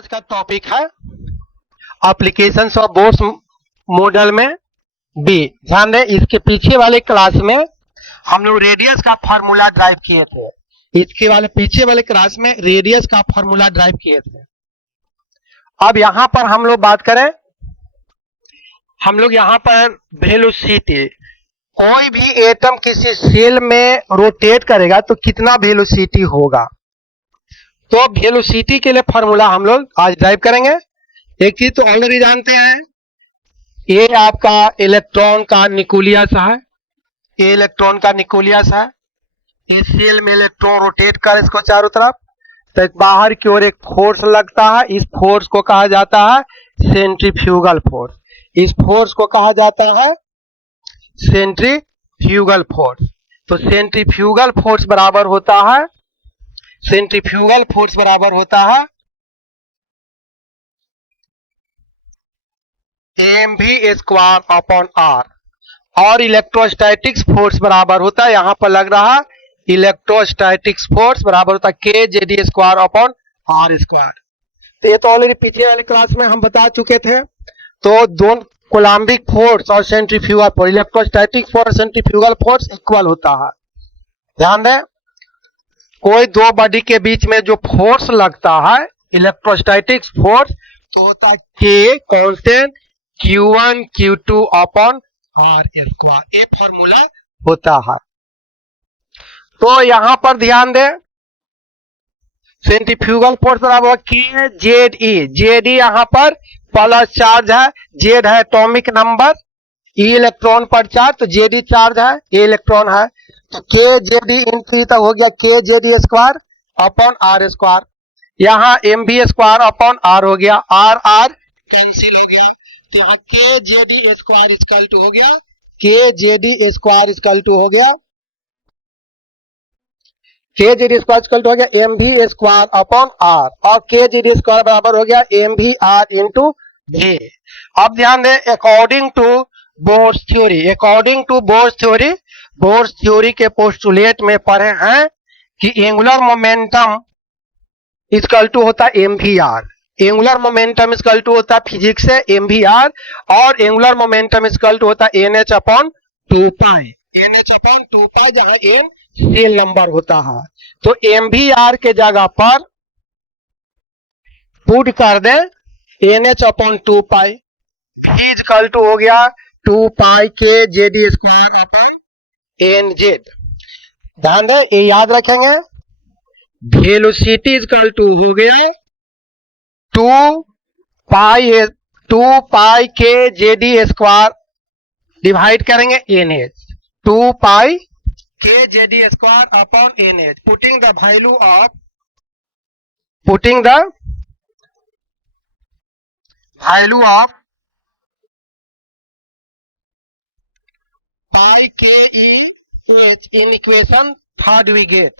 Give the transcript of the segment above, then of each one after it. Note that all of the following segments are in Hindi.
आज का टॉपिक है एप्लीकेशंस ऑफ बोर्स मॉडल में बी। ध्यान दें, इसके पीछे वाले क्लास में हम लोग रेडियस का फार्मूला ड्राइव किए थे। पीछे वाले क्लास में रेडियस का फार्मूला ड्राइव किए थे। अब यहां पर हम लोग बात करें, हम लोग यहां पर वेलोसिटी, कोई भी एटम किसी सेल में रोटेट करेगा तो कितना वेलोसिटी होगा, तो वेलोसिटी के लिए फार्मूला हम लोग आज ड्राइव करेंगे। एक चीज तो ऑलरेडी जानते हैं, ये आपका इलेक्ट्रॉन का न्यूक्लियस है, ये इलेक्ट्रॉन का न्यूक्लियस है। इस सेल में इलेक्ट्रॉन रोटेट कर इसको चारों तरफ, तो एक बाहर की ओर एक फोर्स लगता है। इस फोर्स को कहा जाता है सेंट्रीफ्यूगल फोर्स। इस फोर्स को कहा जाता है सेंट्रीफ्यूगल फोर्स। तो सेंट्रीफ्यूगल फोर्स बराबर होता है, सेंट्रीफ्यूगल फोर्स बराबर होता है mv स्क्वायर अपॉन आर, और इलेक्ट्रोस्टैटिक्स फोर्स बराबर होता है, यहां पर लग रहा है इलेक्ट्रोस्टैटिक्स फोर्स बराबर होता है K JD square upon are square. तो ये तो ऑलरेडी पीछे वाले क्लास में हम बता चुके थे। तो दोनों कोलम्बिक फोर्स और centrifugal force, electrostatic force centrifugal force equal होता है। ध्यान दें, कोई दो बॉडी के बीच में जो फोर्स लगता है इलेक्ट्रोस्टैटिक फोर्स, तो होता है K constant Q1 Q2 upon are square, ये फॉर्मूला होता है। तो यहां पर ध्यान दें, सेंट्रीफ्यूगल फोर्स बराबर के जेड ई, जेड ई यहां पर प्लस चार्ज है, जेड है एटॉमिक नंबर, ई इलेक्ट्रॉन पर चार्ज, तो जेड ई चार्ज है, ए इलेक्ट्रॉन है, तो के जेड ई इंटू तक हो गया के Z E square upon are square. यहाँ m b square upon r हो गया, आर आर कैंसिल हो गया, तो यहाँ K Z E square equal to हो गया, के Z E square equal to हो गया, के जेड स्क्वायर इक्वल टू हो गया M V square upon are, और के जेड स्क्वायर बराबर हो गया एम भी आर इंटू भी। अब ध्यान दें, according to Bohr's theory, according to Bohr's theory, Bohr's theory के पोस्टुलेट में पढ़े हैं कि एंगुलर मोमेंटम इक्वल टू होता है M V R, angular momentum equal to होता है फिजिक्स से एम भी आर, और एंगुलर मोमेंटम इक्वल टू होता है एन एच अपॉन टू पाई, एन एच अपॉन टू पाई, जहां एन सेल नंबर होता है। तो एम भी आर के जगह पर पुट कर दें N H upon two pi, V equal to हो गया two pi K Z square upon N Z. ध्यान दें, ये याद रखेंगे, वेलोसिटी इक्वल टू हो गया two pi k JD square divide करेंगे n h, two pi k JD square upon n h, putting the value of pi k e h in equation third we get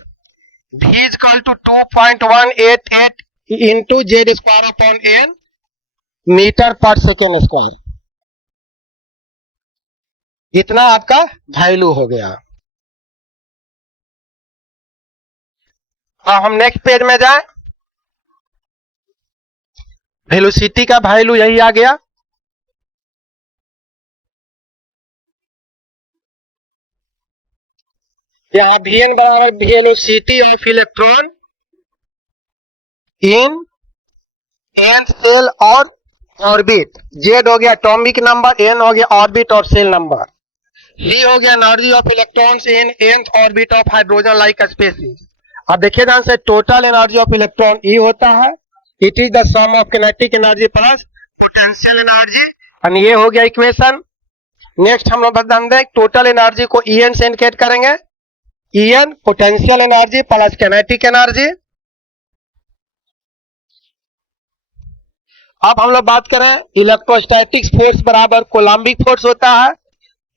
v equal to 2.188 into Z square upon n metre पर सेकेंड स्क्वायर, इतना आपका वैल्यू हो गया। अब हम नेक्स्ट पेज में जाएं, वेलोसिटी का वैल्यू यही आ गया। यहां Vn बराबर velocity of electron in N shell और ऑर्बिट, जेड हो गया एटॉमिक नंबर, एन हो गया ऑर्बिट और सेल नंबर, सी हो गया energy of electrons in nth orbit of hydrogen like species. अब देखिए ध्यान से, total energy of electron E होता है, it is the sum of kinetic energy plus potential energy, और ये हो गया इक्वेशन। नेक्स्ट हम लोग बता दें, टोटल एनर्जी को En से इंडिकेट करेंगे, En potential energy plus kinetic energy. अब हम लोग बात करें, इलेक्ट्रोस्टैटिक्स फोर्स बराबर कोलम्बिक फोर्स होता है,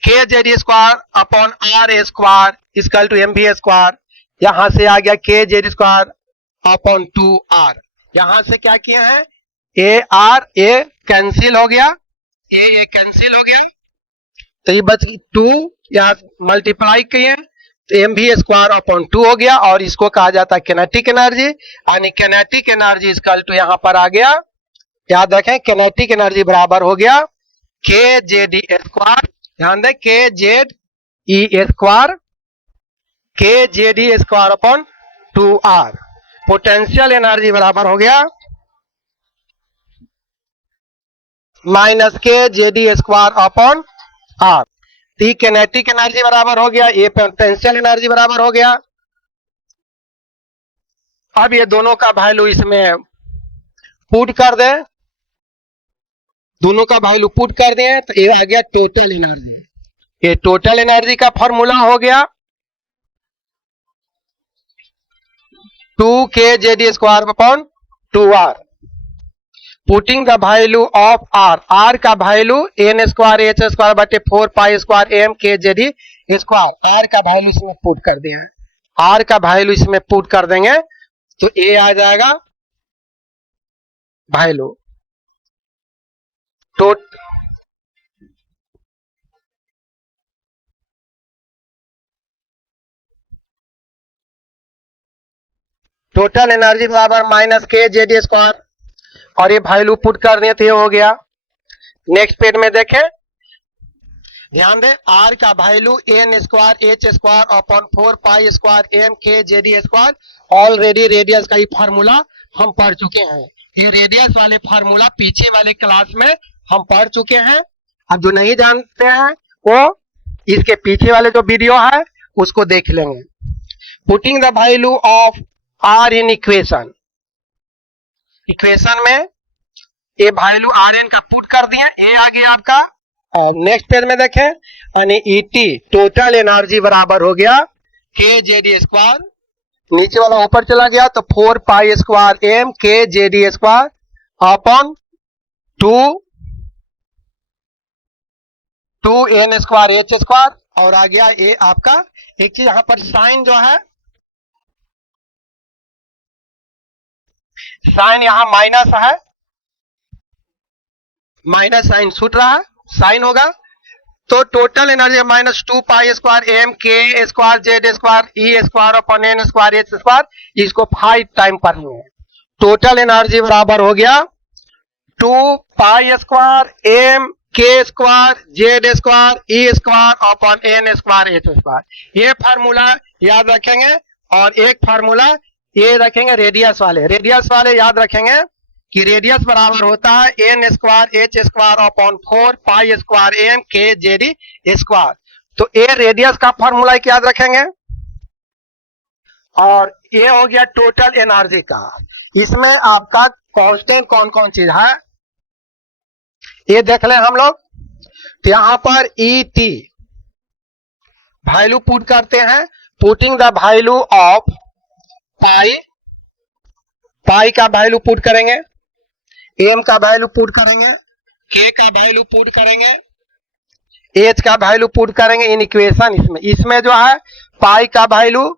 K Z square upon are square equal to M V square. यहां से आ गया के Z square upon two R, यहां से क्या किए हैं, ए आर ए कैंसिल हो गया, ए कैंसिल हो गया, तो ये बच गई टू, यहां मल्टीप्लाई किए तो एम वी स्क्वायर अपॉन 2 हो गया, और इसको कहा जाता है किनेटिक एनर्जी, यानी किनेटिक एनर्जी इक्वल टू यहां पर आ गया, याद रखें किनेटिक एनर्जी बराबर हो गया के जेड ई स्क्वायर, ध्यान दें के जेड ई स्क्वायर, के जेड ई square upon 2r। Potential energy बराबर हो गया माइनस के जेड ई square upon r। T kinetic energy बराबर हो गया, ये पोटेंशियल एनर्जी बराबर हो गया। अब ये दोनों का वैल्यू इसमें पुट कर दे, दोनों का वैल्यू पुट कर दिए तो ये आ गया टोटल एनर्जी। ये टोटल एनर्जी का फॉर्मूला हो गया 2kjd² upon 2r। Putting the value of r, r का value n square H square बटे 4 pi square M K JD square, r का वैल्यू इसमें पुट कर दिया है, r का वैल्यू इसमें पुट कर देंगे तो ये आ जाएगा वैल्यू टोटल एनर्जी बराबर माइनस के जेडी स्क्वायर, और ये वैल्यू पुट कर दिए तो ये हो गया। नेक्स्ट पेज में देखें, ध्यान दें r का value n square H square upon 4 pi square M K JD square. Already radius का ये फार्मूला हम पढ़ चुके हैं, ये रेडियस वाले फार्मूला पीछे वाले क्लास में हम पढ़ चुके हैं। अब जो नहीं जानते हैं वो इसके पीछे वाले जो वीडियो है उसको देख लेंगे। Putting the value of r in equation, equation में ये वैल्यू rn का पुट कर दिया, ये आ गया आपका। नेक्स्ट पेज में देखें, यानी ईटी टोटल एनर्जी बराबर हो गया के जेडी स्क्वायर, नीचे वाला ऊपर चला गया तो 4 pi square M K JD square upon 2 N square H square, और आ गया ये आपका। एक चीज यहां पर साइन जो है, साइन यहां माइनस है, माइनस साइन छूट रहा है, साइन होगा तो total energy minus 2 pi square M k square Z square e square upon N square H square, इसको 5 टाइम पढ़ेंगे। टोटल एनर्जी बराबर हो गया 2 pi square M k square Z square e square upon N square H square. ये फार्मूला याद रखेंगे, और एक फार्मूला ये रखेंगे रेडियस वाले, रेडियस वाले याद रखेंगे कि रेडियस बराबर होता है N square H square upon 4 pi square M K JD square. तो ये रेडियस का फॉर्मूला याद रखेंगे, और ये हो गया टोटल एनर्जी का। इसमें आपका कांस्टेंट कौन कौन चीज है ये देख लें हम लोग। यहां पर ई टी वैल्यू पुट करते हैं, पुटिंग द वैल्यू ऑफ पाई, पाई का वैल्यू पुट करेंगे, एम का वैल्यू पुट करेंगे, के का वैल्यू पुट करेंगे, एच का वैल्यू पुट करेंगे इन इक्वेशन। इसमें जो है पाई का वैल्यू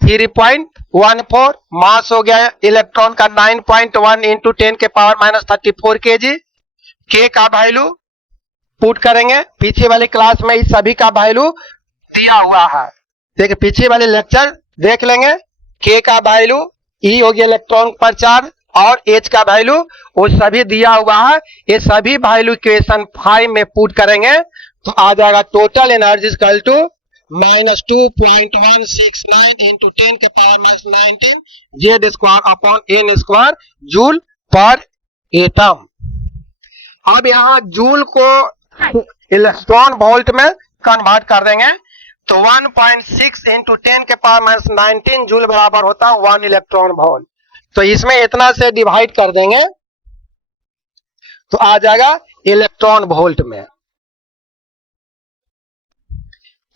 3.14, मास हो गया इलेक्ट्रॉन का 9.1 इंटू 10 के पावर माइनस 34 kg। के का वैल्यू पुट करेंगे, पीछे वाले क्लास में इस सभी का वैल्यू दिया हुआ है, देखिए पीछे वाले लेक्चर देख लेंगे। के का वैल्यू ई हो गया इलेक्ट्रॉन पर चार्ज, और एच का वैल्यू वो सभी दिया हुआ है। ये सभी वैल्यू इक्वेशन 5 में पुट करेंगे तो आ जाएगा total energy equal to minus 2.169 into 10 के power minus 19 Z square upon N square joule per atom. अब यहाँ जूल को इलेक्ट्रॉन वोल्ट में कन्वर्ट कर देंगे तो 1.6 इंटू 10 के पावर माइनस 19 जूल बराबर होता है 1 इलेक्ट्रॉन वोल्ट। तो इसमें इतना से डिवाइड कर देंगे तो आ जाएगा इलेक्ट्रॉन वोल्ट में।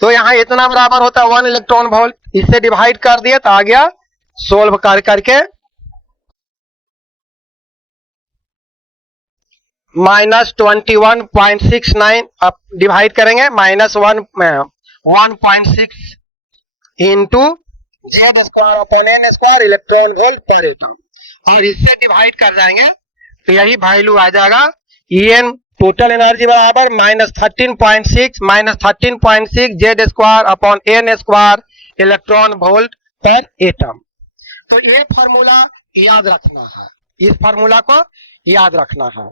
तो यहां इतना बराबर होता है 1 इलेक्ट्रॉन वोल्ट, इससे डिवाइड कर दिए तो आ गया, सोल्व कर करके माइनस 21.69 अब डिवाइड करेंगे minus 1.6 into Z square upon N square electron volt per atom, और इससे डिवाइड कर जाएंगे तो यही वैल्यू आ जाएगा En टोटल एनर्जी बराबर -13.6 Z square upon N square electron volt per atom. तो ये फॉर्मूला याद रखना है, इस फॉर्मूला को याद रखना है।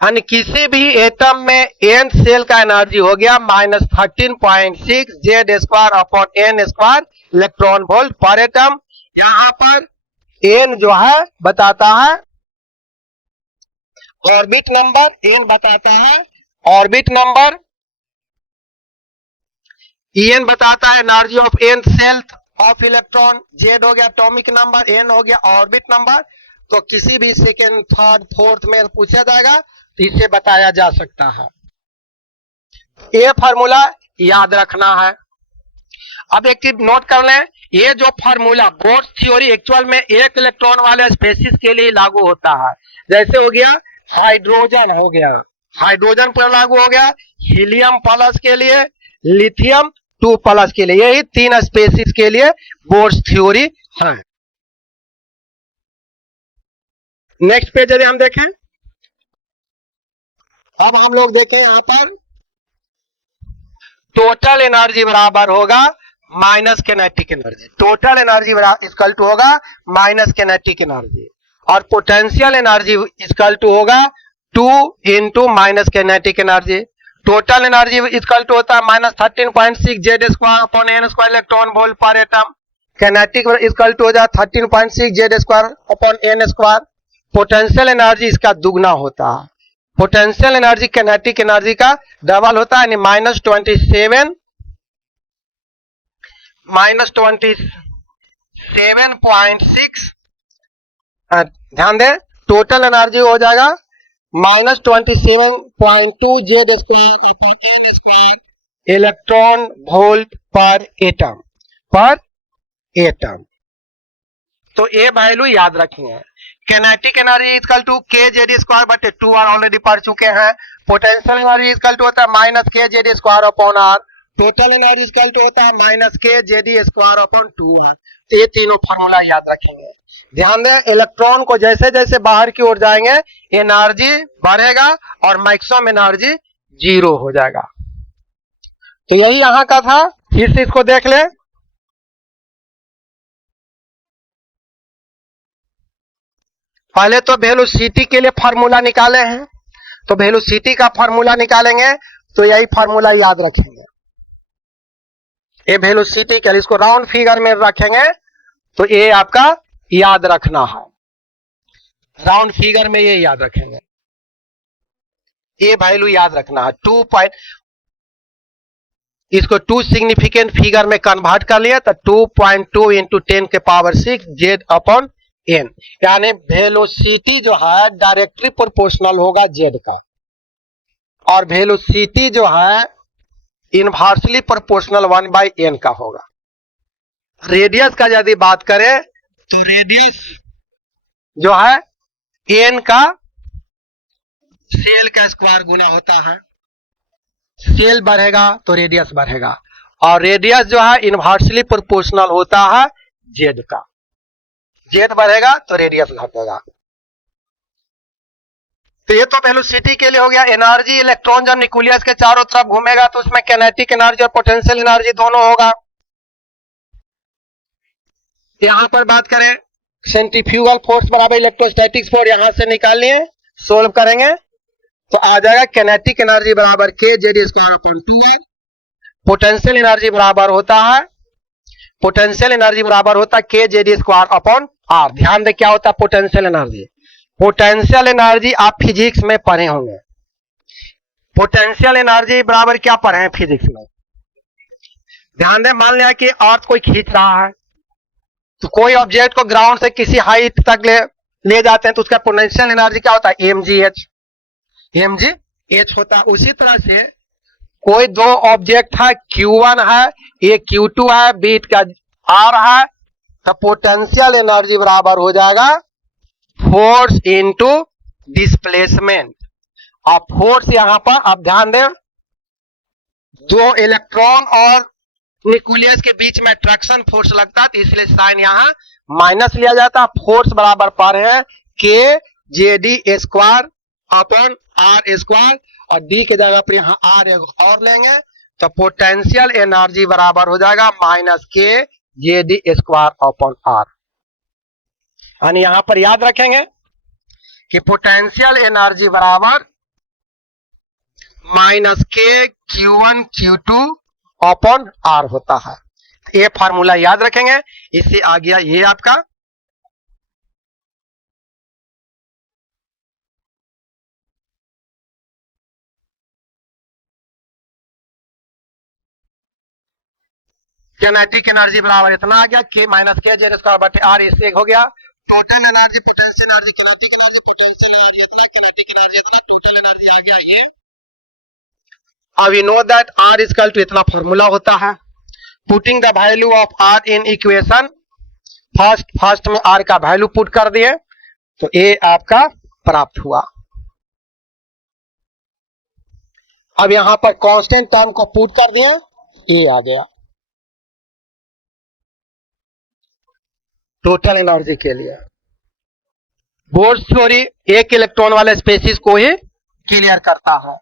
यानी किसी भी एटम में एन सेल का एनर्जी हो गया -13.6 Z square upon N square electron volt per atom. यहां पर एन जो है बताता है ऑर्बिट नंबर, एन बताता है ऑर्बिट नंबर, एन बताता है energy of N shell of electron, Z हो गया एटॉमिक नंबर, एन हो गया ऑर्बिट नंबर। तो किसी भी सेकेंड थर्ड फोर्थ में पूछा जाएगा तो इसे बताया जा सकता है। ये फार्मूला याद रखना है। अब एक चीज नोट कर लें, ये जो फार्मूला बोर्स थ्योरी एक्चुअल में एक इलेक्ट्रॉन वाले स्पेसिस के लिए लागू होता है। जैसे हो गया हाइड्रोजन, हो गया हाइड्रोजन पर लागू हो गया, हीलियम प्लस के लिए, लिथियम 2 प्लस के लिए, यही 3 स्पेसिस के लिए बोर्स थ्योरी है। नेक्स्ट पेज यदि हम देखें, अब हम लोग देखें यहां पर टोटल एनर्जी बराबर होगा minus kinetic energy. Total energy equal to होगा माइनस कैनेटिक एनर्जी, और पोटेंशियल एनर्जी इक्वल टू होगा 2 into minus kinetic energy. Total energy equal to होता है -13.6 Z square upon N square electron volt per atom. Kinetic equal to हो जाए 13.6 Z square upon N square. Potential energy इसका दुगना होता है, पोटेंशियल एनर्जी कैनेटिक एनर्जी का डबल होता है, यानी -27.6। ध्यान दें, टोटल एनर्जी हो जाएगा -27.2 Z square upon N square electron volt per atom, per atom. तो ये वैल्यू याद रखिए। Kinetic energy equal to K Z square बटे 2 आर ऑलरेडी पढ़ चुके हैं। पोटेंशियल एनर्जी इक्वल टू होता है माइनस के Z square upon R. Total energy equal to होता है माइनस के जेड स्क्वायर अपॉन 2 आर। ये तीनों फार्मूला याद रखेंगे। ध्यान दें, इलेक्ट्रॉन को जैसे जैसे बाहर की ओर जाएंगे एनर्जी बढ़ेगा और मैक्सिमम एनर्जी 0 हो जाएगा। तो यही यहां का था, फिर से इसको देख ले। पहले तो वेलोसिटी के लिए फार्मूला निकाले हैं, तो वेलोसिटी का फार्मूला निकालेंगे तो यही फार्मूला याद रखेंगे। ये वेलोसिटी के लिए इसको राउंड फिगर में रखेंगे तो ये आपका याद रखना है, राउंड फिगर में ये याद रखेंगे, ये वैल्यू याद रखना है। 2 इसको 2 सिग्निफिकेंट फिगर में कन्वर्ट कर लिया तो 2.2 इंटू 10 के पावर 6 जेड अपॉन एन, यानी वेलोसिटी जो है डायरेक्टली प्रोपोर्शनल होगा जेड का, और वेलोसिटी जो है इनवर्सली प्रोपोर्शनल 1/n का होगा। रेडियस का यदि बात करें तो रेडियस जो है n का सेल का स्क्वायर गुना होता है। सेल बढ़ेगा तो रेडियस बढ़ेगा, और रेडियस जो है इनवर्सली प्रोपोर्शनल होता है जेड का। जेड बढ़ेगा तो रेडियस घटेगा। तो ये तो वेलोसिटी के लिए हो गया। एनर्जी, इलेक्ट्रॉन जब न्यूक्लियस के चारों तरफ घूमेगा तो उसमें कैनेटिक एनर्जी और पोटेंशियल एनर्जी दोनों होगा। यहां पर बात करें सेंट्रीफ्यूगल फोर्स बराबर इलेक्ट्रोस्टैटिक फोर्स, यहां से निकालनी है, सोल्व करेंगे तो आ जाएगा कैनेटिक एनर्जी बराबर के Z square upon 2r। Potential energy बराबर होता है, पोटेंशियल एनर्जी बराबर होता है K Z square upon are. ध्यान दे क्या होता है पोटेंशियल एनर्जी। पोटेंशियल एनर्जी आप फिजिक्स में पढ़े होंगे, पोटेंशियल एनर्जी बराबर क्या पढ़े हैं फिजिक्स में। ध्यान दे, मान लिया कि अर्थ कोई खींच रहा है तो कोई ऑब्जेक्ट को ग्राउंड से किसी हाइट तक ले जाते हैं तो उसका पोटेंशियल एनर्जी क्या होता है mgh होता है। उसी तरह से कोई दो ऑब्जेक्ट है, Q1 है, ये Q2 है, बीट का R है, तो पोटेंशियल एनर्जी बराबर हो जाएगा फोर्स इनटू डिस्प्लेसमेंट। अब फोर्स यहां पर आप ध्यान दें, दो इलेक्ट्रॉन और न्यूक्लियस के बीच में अट्रैक्शन फोर्स लगता है तो इसलिए साइन यहां माइनस लिया जाता है। फोर्स बराबर पा रहे हैं K JD square upon are square, और डी के जगह पर यहाँ आर और लेंगे तो पोटेंशियल एनर्जी बराबर हो जाएगा माइनस के जेडी स्क्वायर अपॉन आर। यानी यहां पर याद रखेंगे कि पोटेंशियल एनर्जी बराबर माइनस के Q1 Q2 अपॉन आर होता है। ये फार्मूला याद रखेंगे। इससे आ गया ये आपका किनेटिक एनर्जी बराबर इतना आ गया के माइनस के जेड स्क्वायर बटे आर। इससे हो गया total energy, potential energy, kinetic energy, potential energy इतना, किनेटिक एनर्जी इतना, टोटल एनर्जी आ गया ये। अब we know that R is equal to इतना फार्मूला होता है। Putting the value of R in equation, first में आर का वैल्यू पुट कर दिए तो ए आपका प्राप्त हुआ। अब यहां पर कांस्टेंट टर्म को पुट कर दिए, ए आ गया टोटल एनर्जी के लिए। बोर्स थ्योरी एक इलेक्ट्रॉन वाले स्पेसिस को ही क्लियर करता है।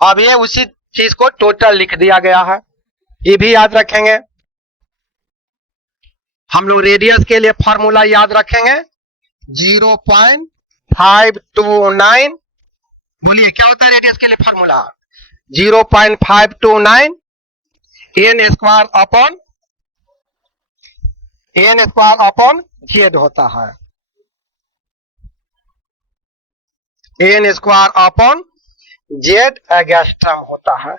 अब ये उसी चीज को टोटल लिख दिया गया है, ये भी याद रखेंगे। हम लोग रेडियस के लिए फॉर्मूला याद रखेंगे 0.529। बोलिए क्या होता है रेडियस के लिए formula? 0.529 N square upon Z होता है। N square upon Z angstrom होता है।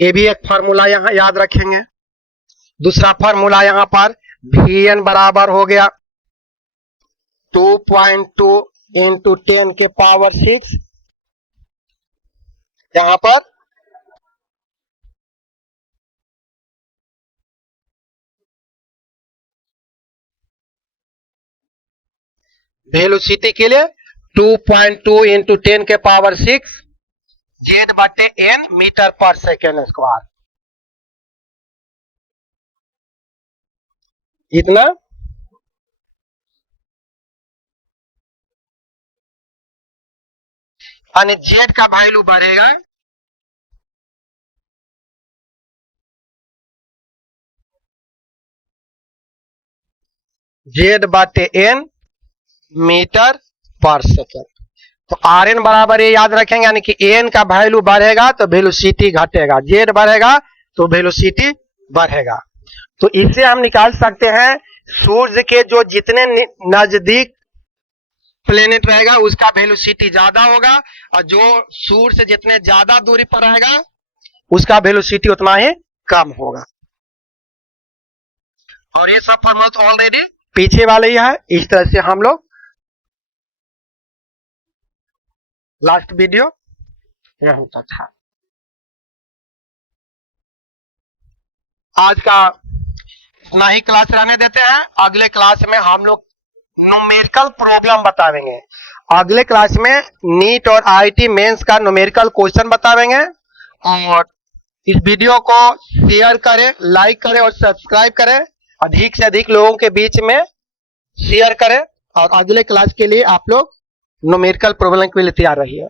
ये भी एक फार्मूला यहां याद रखेंगे। दूसरा फार्मूला यहां पर Vn बराबर हो गया 2.2 इंटू 10 के पावर 6। यहां पर वेलोसिटी के लिए 2.2 इंटू 10 के पावर 6 जेड बटे एन मीटर पर सेकेंड स्क्वायर, इतना। यानी जेड का वैल्यू बढ़ेगा जेड बटे एन मीटर पर सेकेंड। तो आर एन बराबर ये याद रखेंगे, यानी कि एन का वैल्यू बढ़ेगा तो वेलोसिटी घटेगा, जेड बढ़ेगा तो वेलोसिटी बढ़ेगा। तो इससे हम निकाल सकते हैं सूर्य के जो जितने नजदीक प्लेनेट रहेगा उसका वेलोसिटी ज्यादा होगा, और जो सूर्य से जितने ज्यादा दूरी पर रहेगा उसका वेलोसिटी उतना ही कम होगा। और ये सब फॉर्मूला तो ऑलरेडी पीछे वाले ही है। इस तरह से हम लोग लास्ट वीडियो यह होता था। आज का इतना ही क्लास रहने देते हैं। अगले क्लास में हम लोग न्यूमेरिकल प्रॉब्लम बताएंगे। अगले क्लास में नीट और आईआईटी मेंस का न्यूमेरिकल क्वेश्चन बताएंगे। और इस वीडियो को शेयर करें, लाइक करें और सब्सक्राइब करें, अधिक से अधिक लोगों के बीच में शेयर करें। और अगले क्लास के लिए आप लोग न्यूमेरिकल प्रॉब्लम के लिए तैयार रहिए।